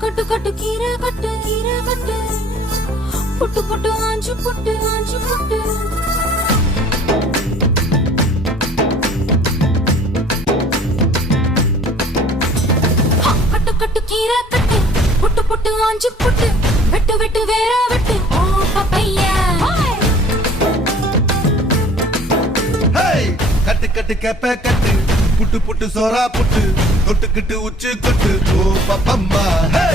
கட்டு கட்டு கீரை கட்டு கீரை கட்டு புட்டு புட்டு ஆஞ்சு புட்டு ஆஞ்சு புட்டு கட்டு கட்டு கீரை கட்டு புட்டு புட்டு ஆஞ்சு புட்டு வெட்டு வெட்டு வேற வெட்டு ஓ பப்பையா கட்டு கட்டு கேப்ப கட்டு புட்டு புட்டு சோரா புட்டு தொட்டுக்கிட்டு உச்சு கொட்டு ஓ பப்பம்மா ஹே